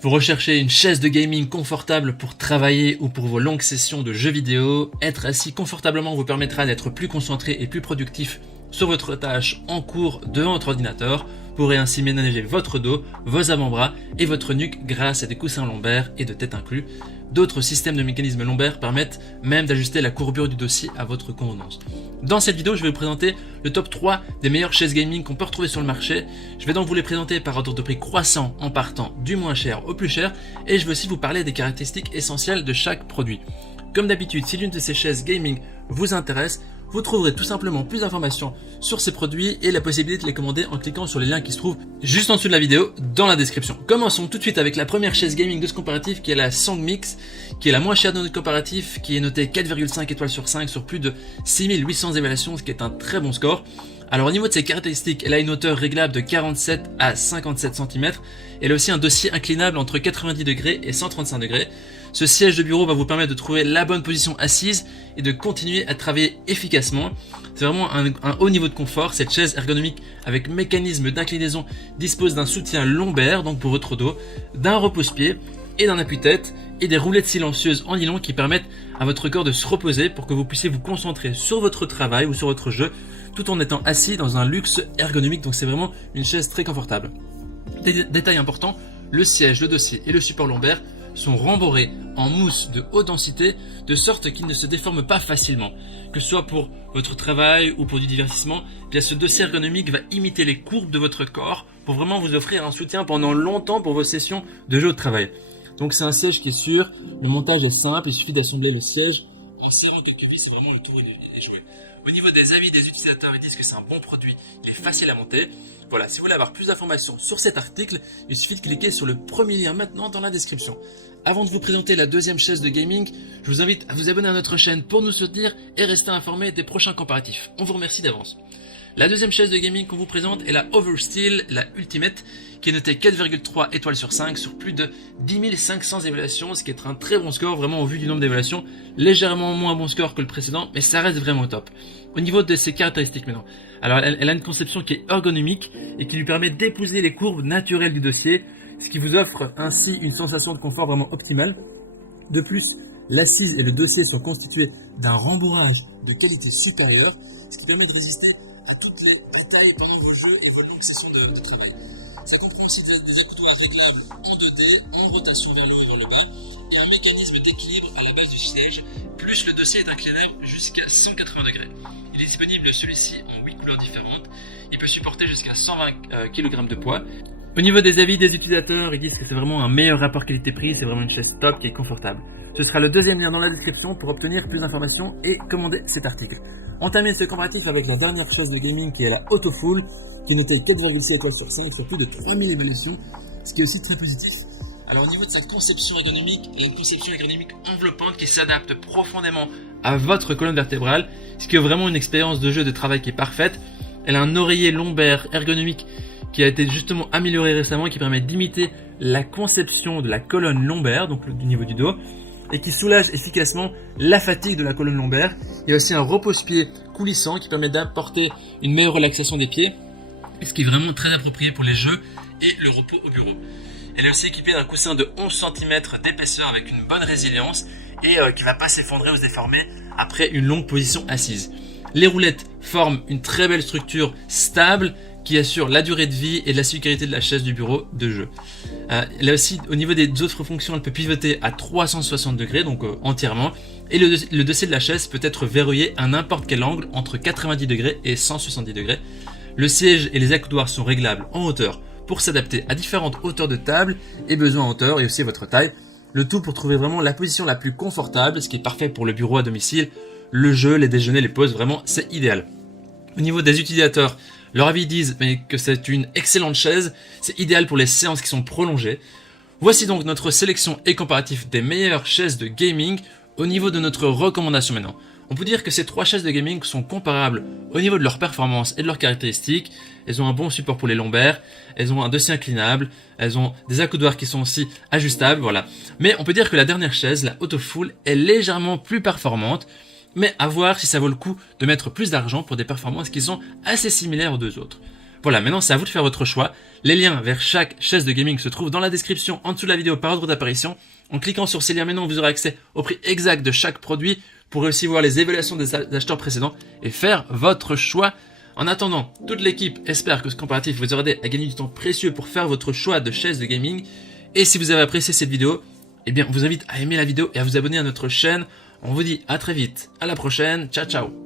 Vous recherchez une chaise de gaming confortable pour travailler ou pour vos longues sessions de jeux vidéo. Être assis confortablement vous permettra d'être plus concentré et plus productif sur votre tâche en cours devant votre ordinateur. Vous pourrez ainsi ménager votre dos, vos avant-bras et votre nuque grâce à des coussins lombaires et de tête inclus. D'autres systèmes de mécanismes lombaires permettent même d'ajuster la courbure du dossier à votre convenance. Dans cette vidéo, je vais vous présenter le top 3 des meilleures chaises gaming qu'on peut retrouver sur le marché. Je vais donc vous les présenter par ordre de prix croissant en partant du moins cher au plus cher et je vais aussi vous parler des caractéristiques essentielles de chaque produit. Comme d'habitude, si l'une de ces chaises gaming vous intéresse, vous trouverez tout simplement plus d'informations sur ces produits et la possibilité de les commander en cliquant sur les liens qui se trouvent juste en dessous de la vidéo dans la description. Commençons tout de suite avec la première chaise gaming de ce comparatif qui est la Songmix, qui est la moins chère de notre comparatif, qui est notée 4,5 étoiles sur 5 sur plus de 6800 évaluations, ce qui est un très bon score. Alors au niveau de ses caractéristiques, elle a une hauteur réglable de 47 à 57 cm. Elle a aussi un dossier inclinable entre 90 degrés et 135 degrés. Ce siège de bureau va vous permettre de trouver la bonne position assise et de continuer à travailler efficacement. C'est vraiment un haut niveau de confort. Cette chaise ergonomique avec mécanisme d'inclinaison dispose d'un soutien lombaire, donc pour votre dos, d'un repose-pied et d'un appuie-tête et des roulettes silencieuses en nylon qui permettent à votre corps de se reposer pour que vous puissiez vous concentrer sur votre travail ou sur votre jeu tout en étant assis dans un luxe ergonomique. Donc c'est vraiment une chaise très confortable. Détail important, le siège, le dossier et le support lombaire sont rembourrés en mousse de haute densité de sorte qu'ils ne se déforment pas facilement. Que ce soit pour votre travail ou pour du divertissement, bien ce dossier ergonomique va imiter les courbes de votre corps pour vraiment vous offrir un soutien pendant longtemps pour vos sessions de jeu ou de travail. Donc c'est un siège qui est sûr, le montage est simple, il suffit d'assembler le siège en serrant quelques vis, c'est vraiment le tour est joué. Au niveau des avis des utilisateurs, ils disent que c'est un bon produit, il est facile à monter. Voilà, si vous voulez avoir plus d'informations sur cet article, il suffit de cliquer sur le premier lien maintenant dans la description. Avant de vous présenter la deuxième chaise de gaming, je vous invite à vous abonner à notre chaîne pour nous soutenir et rester informé des prochains comparatifs. On vous remercie d'avance. La deuxième chaise de gaming qu'on vous présente est la Oversteel, la Ultimate, qui est notée 4,3 étoiles sur 5 sur plus de 10 500 évaluations, ce qui est un très bon score, vraiment au vu du nombre d'évaluations, légèrement moins bon score que le précédent, mais ça reste vraiment top. Au niveau de ses caractéristiques maintenant, alors elle a une conception qui est ergonomique et qui lui permet d'épouser les courbes naturelles du dossier, ce qui vous offre ainsi une sensation de confort vraiment optimale. De plus, l'assise et le dossier sont constitués d'un rembourrage de qualité supérieure, ce qui permet de résister à toutes les batailles pendant vos jeux et vos longues sessions de travail. Ça comprend aussi des accoudoirs réglables en 2D, en rotation vers le haut et vers le bas, et un mécanisme d'équilibre à la base du siège, plus le dossier est inclinable jusqu'à 180 degrés. Il est disponible celui-ci en 8 couleurs différentes, il peut supporter jusqu'à 120 kg de poids. Au niveau des avis des utilisateurs, ils disent que c'est vraiment un meilleur rapport qualité-prix, c'est vraiment une chaise top qui est confortable. Ce sera le deuxième lien dans la description pour obtenir plus d'informations et commander cet article. On termine ce comparatif avec la dernière chaise de gaming qui est la Autofool, qui est notée 4,6 étoiles sur 5 sur plus de 3000 évaluations, ce qui est aussi très positif. Alors au niveau de sa conception ergonomique, elle a une conception ergonomique enveloppante qui s'adapte profondément à votre colonne vertébrale, ce qui est vraiment une expérience de jeu de travail qui est parfaite. Elle a un oreiller lombaire ergonomique qui a été justement amélioré récemment et qui permet d'imiter la conception de la colonne lombaire, donc du niveau du dos, et qui soulage efficacement la fatigue de la colonne lombaire. Il y a aussi un repose-pied coulissant qui permet d'apporter une meilleure relaxation des pieds, ce qui est vraiment très approprié pour les jeux et le repos au bureau. Elle est aussi équipée d'un coussin de 11 cm d'épaisseur avec une bonne résilience et qui ne va pas s'effondrer ou se déformer après une longue position assise. Les roulettes forment une très belle structure stable qui assure la durée de vie et la sécurité de la chaise du bureau de jeu. Là aussi, au niveau des autres fonctions, elle peut pivoter à 360 degrés, donc entièrement, et le dossier de la chaise peut être verrouillé à n'importe quel angle entre 90 degrés et 170 degrés. Le siège et les accoudoirs sont réglables en hauteur pour s'adapter à différentes hauteurs de table et besoins en hauteur et aussi à votre taille. Le tout pour trouver vraiment la position la plus confortable, ce qui est parfait pour le bureau à domicile, le jeu, les déjeuners, les pauses, vraiment c'est idéal. Au niveau des utilisateurs, leurs avis disent que c'est une excellente chaise, c'est idéal pour les séances qui sont prolongées. Voici donc notre sélection et comparatif des meilleures chaises de gaming au niveau de notre recommandation maintenant. On peut dire que ces trois chaises de gaming sont comparables au niveau de leur performance et de leurs caractéristiques. Elles ont un bon support pour les lombaires, elles ont un dossier inclinable, elles ont des accoudoirs qui sont aussi ajustables, voilà. Mais on peut dire que la dernière chaise, la Autofool, est légèrement plus performante, mais à voir si ça vaut le coup de mettre plus d'argent pour des performances qui sont assez similaires aux deux autres. Voilà, maintenant c'est à vous de faire votre choix. Les liens vers chaque chaise de gaming se trouvent dans la description en dessous de la vidéo par ordre d'apparition. En cliquant sur ces liens maintenant, vous aurez accès au prix exact de chaque produit. Vous pourrez aussi voir les évaluations des acheteurs précédents et faire votre choix. En attendant, toute l'équipe espère que ce comparatif vous aura aidé à gagner du temps précieux pour faire votre choix de chaise de gaming. Et si vous avez apprécié cette vidéo, eh bien, on vous invite à aimer la vidéo et à vous abonner à notre chaîne. On vous dit à très vite, à la prochaine, ciao ciao.